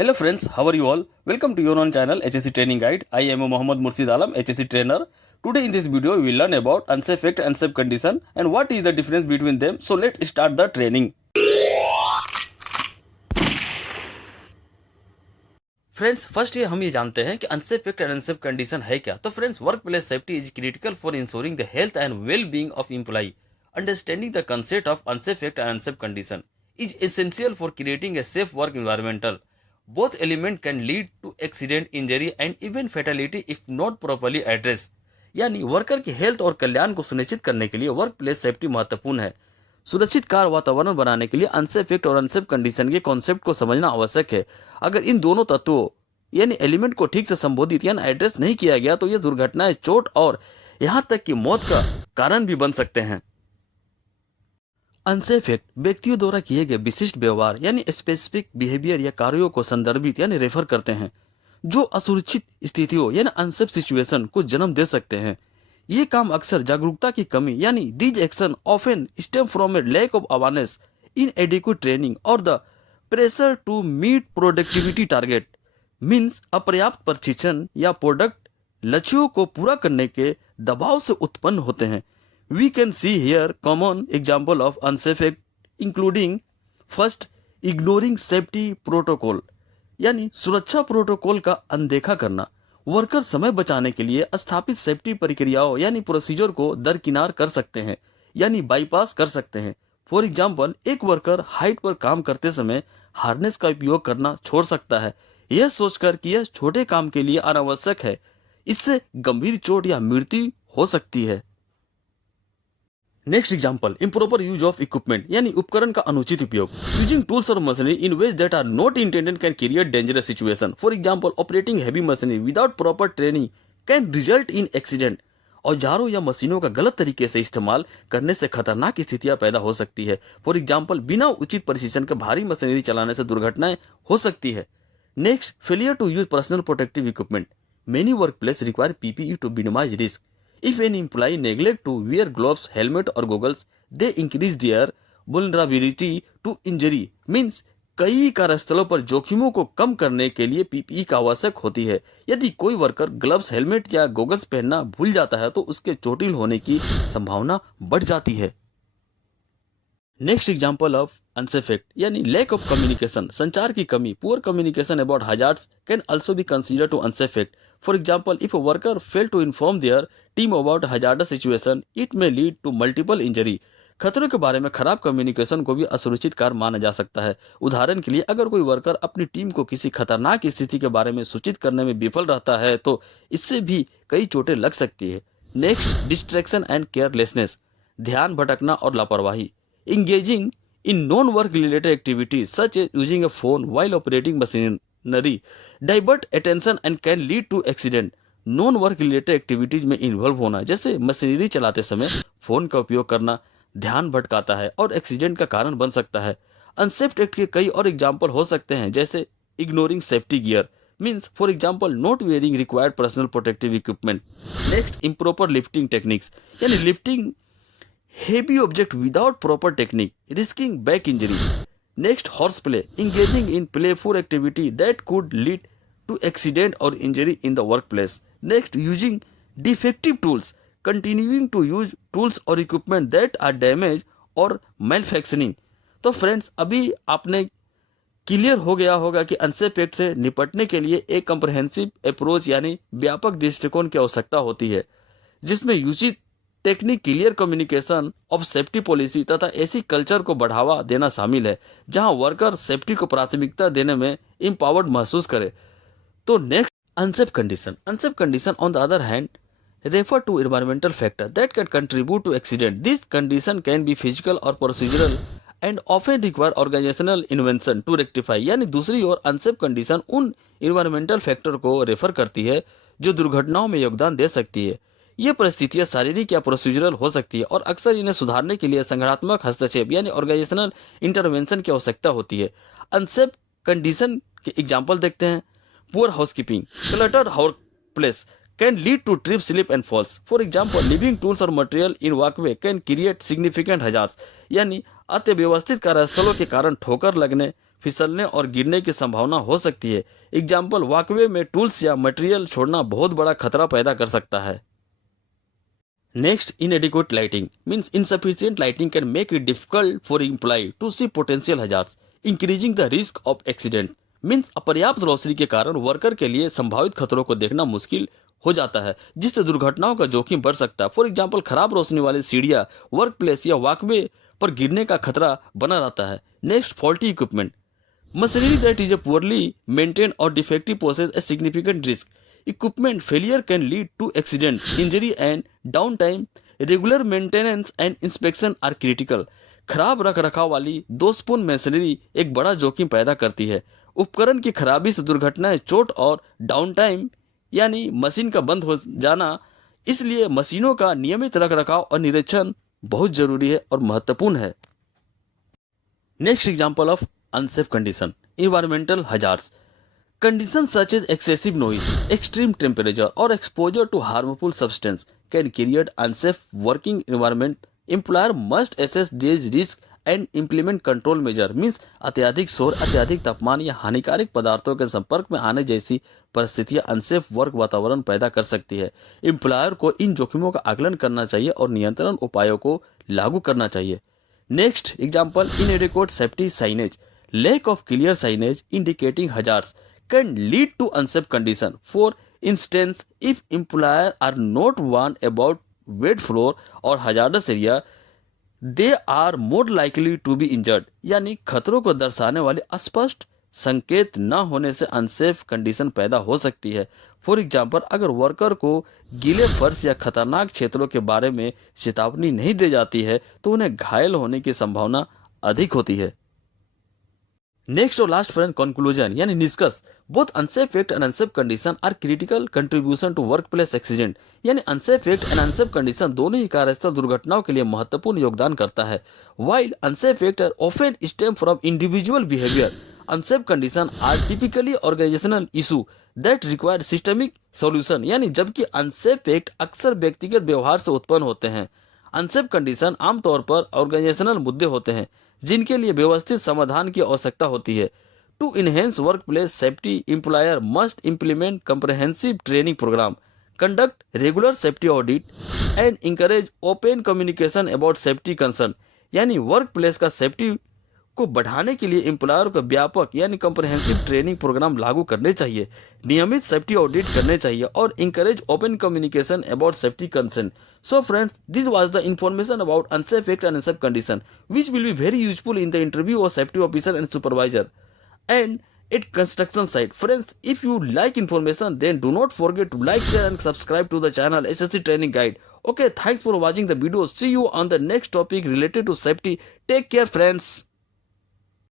Hello friends, how are you all? Welcome to your own channel HSC Training Guide. I am Mohammad Murshid Alam, HSC trainer. Today in this video we will learn about unsafe act and unsafe condition and what is the difference between them. So let's start the training. Friends first ये हम ये जानते हैं कि unsafe act and unsafe condition है क्या। तो friends work place safety is critical for ensuring the health and well being of employee. Understanding the concept of unsafe act and unsafe condition is essential for creating a safe work environmental. Both elements can lead to accident, injury and even fatality if not properly addressed. यानी worker की health और कल्याण को सुनिश्चित करने के लिए work place safety महत्वपूर्ण है। सुरक्षित कार्य वातावरण बनाने के लिए अनसेफ एक्ट और अनसेफ कंडीशन के कॉन्सेप्ट को समझना आवश्यक है। अगर इन दोनों तत्वों यानी एलिमेंट को ठीक से संबोधित यानी एड्रेस नहीं किया गया तो ये दुर्घटनाएं, चोट और यहाँ तक कि मौत का कारण भी बन सकते हैं। अनसेफ एक्ट व्यक्तियों द्वारा किए गए विशिष्ट व्यवहार यानी स्पेसिफिक बिहेवियर या कार्यों को संदर्भित यानी रेफर करते हैं जो असुरक्षित स्थितियों यानी अनसेफ सिचुएशन को जन्म दे सकते हैं। ये काम अक्सर जागरूकता की कमी यानी these action often stem from a lack of awareness, inadequate training और the pressure to meet productivity target means अपर्याप्त प्रशिक्षण या प्रोडक्ट लक्ष्यों को पूरा करने के दबाव से उत्पन्न होते हैं। We can see here common example of unsafe act including first ignoring safety protocol यानी सुरक्षा प्रोटोकॉल का अनदेखा करना। वर्कर समय बचाने के लिए स्थापित सेफ्टी प्रक्रियाओं यानी प्रोसीजर को दरकिनार कर सकते हैं यानी बाईपास कर सकते हैं। फॉर एग्जाम्पल एक वर्कर हाइट पर काम करते समय हार्नेस का उपयोग करना छोड़ सकता है यह सोचकर कि यह छोटे काम के लिए अनावश्यक है, इससे गंभीर चोट या मृत्यु हो सकती है। Next example improper use of equipment यानी उपकरण का अनुचित उपयोग। यूजिंग टूल्स और machinery in ways that are not intended can create dangerous situation. For example operating heavy machinery without proper training can result in accident. औजारों या मशीनों का गलत तरीके से इस्तेमाल करने से खतरनाक स्थितियां पैदा हो सकती है। फॉर एग्जाम्पल बिना उचित प्रशिक्षण के भारी मशीनरी चलाने से दुर्घटनाएं हो सकती है। Next failure to use personal protective equipment. Many work place require PPE to minimise risk. If an employee neglect to wear gloves, helmet or goggles, they increase their vulnerability to injury. Means कई कार्यस्थलों पर जोखिमों को कम करने के लिए PPE का आवश्यक होती है। यदि कोई वर्कर ग्लव्स, हेलमेट या गोगल्स पहनना भूल जाता है तो उसके चोटिल होने की संभावना बढ़ जाती है। Next example of unsafe act यानी लैक ऑफ कम्युनिकेशन, संचार की कमी। Poor communication about hazards can also be considered to unsafe act. For example, if a worker failed to inform their team about hazardous situation, it may lead to multiple injury. खतरों के बारे में खराब communication को भी असुरक्षित कार्य माना जा सकता है। उदाहरण के लिए अगर कोई वर्कर अपनी टीम को किसी खतरनाक स्थिति के बारे में सूचित करने में विफल रहता है तो इससे भी कई चोटें लग सकती है। नेक्स्ट डिस्ट्रैक्शन एंड केयरलेसनेस, ध्यान भटकना और लापरवाही। Engaging in non-work related activities such as using a phone while operating machinery divert attention and can lead to accident. Non-work related activities में इन्वॉल्व होना जैसे मशीनरी चलाते समय फोन का उपयोग करना ध्यान भटकाता है और एक्सीडेंट का कारण बन सकता है। अनसेफ एक्ट के कई और एग्जाम्पल हो सकते हैं जैसे ignoring safety gear means for example not wearing required personal protective equipment. Next improper lifting techniques यानी lifting heavy object without proper technique, risking back injury. Next, horseplay, engaging in playful activity that could lead to accident or injury in the workplace. Next, using defective tools, continuing to use tools or equipment that are damaged or malfunctioning. तो friends अभी आपने clear हो गया होगा कि unsafe act से निपटने के लिए एक कम्प्रहेंसिव अप्रोच यानी व्यापक दृष्टिकोण की आवश्यकता होती है जिसमें यूजित technique, clear communication of safety policy तथा ऐसी कल्चर को बढ़ावा देना शामिल है जहां वर्कर सेफ्टी को प्राथमिकता देने में एम्पावर्ड महसूस करे। तो next unsafe condition. Unsafe condition on the other hand refer to environmental factor that can contribute to accident. This condition can be physical और procedural and often require organisational invention to rectify. यानी दूसरी ओर unsafe condition उन environmental factor को refer करती है जो दुर्घटनाओं में योगदान दे सकती है। ये परिस्थितियां शारीरिक या प्रोसीजरल हो सकती है और अक्सर इन्हें सुधारने के लिए संगठनात्मक हस्तक्षेप यानी ऑर्गेनाइजेशनल इंटरवेंशन की आवश्यकता होती है। अनसेफ कंडीशन के एग्जांपल देखते हैं। Poor housekeeping, cluttered work place can lead to trip, slip and falls. For example leaving tools और material in walkway can create significant hazards. यानी अत्यव्यवस्थित कार्यस्थलों के कारण ठोकर लगने, फिसलने और गिरने की संभावना हो सकती है। एग्जाम्पल, वॉकवे में टूल्स या मटेरियल छोड़ना बहुत बड़ा खतरा पैदा कर सकता है। Next, inadequate lighting means insufficient lighting can make it difficult for employee to see potential hazards, increasing the risk of accident. Means अपर्याप्त रोशनी के कारण वर्कर के लिए संभावित खतरों को देखना मुश्किल हो जाता है, जिससे दुर्घटनाओं का जोखिम बढ़ सकता है। फॉर एग्जाम्पल, खराब रोशनी वाली सीढ़ियां वर्क प्लेस या वॉकवे पर गिरने का खतरा बना रहता है। Next, faulty equipment machinery that is poorly maintained or defective poses a significant risk. Equipment failure can lead to accident, injury and downtime. Regular maintenance and inspection are critical. खराब रख रखाव वाली दोषपूर्ण मशीनरी एक बड़ा जोखिम पैदा करती है। उपकरण की खराबी से दुर्घटनाएं, चोट और डाउन टाइम यानी मशीन का बंद हो जाना, इसलिए मशीनों का नियमित रख रखाव और निरीक्षण बहुत जरूरी है और महत्वपूर्ण है। Next example of unsafe condition, environmental hazards. Conditions such as excessive noise, extreme temperature or exposure to harmful substance can create unsafe working environment. Employer must assess these risks and implement control measure. Means अत्यधिक शोर, अत्यधिक तापमान या हानिकारक पदार्थों के संपर्क में आने जैसी परिस्थितियां अनसेफ वर्क वातावरण पैदा कर सकती है। एम्प्लॉयर को इन जोखिमों का आकलन करना चाहिए और नियंत्रण उपायों को लागू करना चाहिए। Next example, inadequate safety signage. Lack of clear signage indicating hazards can lead to unsafe condition. For instance, if employers are not warned about wet floor or hazardous area, they are more likely to be injured. यानी खतरों को दर्शाने वाले अस्पष्ट संकेत न होने से अनसेफ कंडीशन पैदा हो सकती है। फॉर एग्जाम्पल, अगर वर्कर को गीले फर्श या खतरनाक क्षेत्रों के बारे में चेतावनी नहीं दी जाती है तो उन्हें घायल होने की संभावना अधिक होती है। नेक्स्ट और लास्ट फ्रेंड, कंक्लूजन यानी निष्कर्ष। Both unsafe act and unsafe condition are critical contribution to work place accident. यानी unsafe act and unsafe condition दोनों ही कार्यस्थल दुर्घटनाओं के लिए महत्वपूर्ण योगदान करता है। While unsafe act are often stem from individual behaviour, unsafe condition are typically organisational issue that require systemic solution. यानी जबकि अनसेफ एक्ट अक्सर व्यक्तिगत व्यवहार से उत्पन्न होते हैं, अनसेफ कंडीशन आमतौर पर ऑर्गेनाइजेशनल मुद्दे होते हैं जिनके लिए व्यवस्थित समाधान की आवश्यकता होती है। To enhance work place safety, employer must implement comprehensive training programme, conduct regular safety audit and encourage open communication about safety concern. यानी वर्क प्लेस का सेफ्टी को बढ़ाने के लिए एम्प्लॉयर को व्यापक यानी कंप्रहेंसिव ट्रेनिंग प्रोग्राम लागू करने चाहिए, नियमित सेफ्टी ऑडिट करने चाहिए और encourage open communication about safety concern. So friends, this was the information about unsafe act and unsafe condition, which will be very useful in the interview of safety officer and supervisor and at construction site. Friends, if you like information, then do not forget to like, share and subscribe to the channel SSC Training Guide. Okay, thanks for watching the video. See you on the next topic related to safety. Take care friends.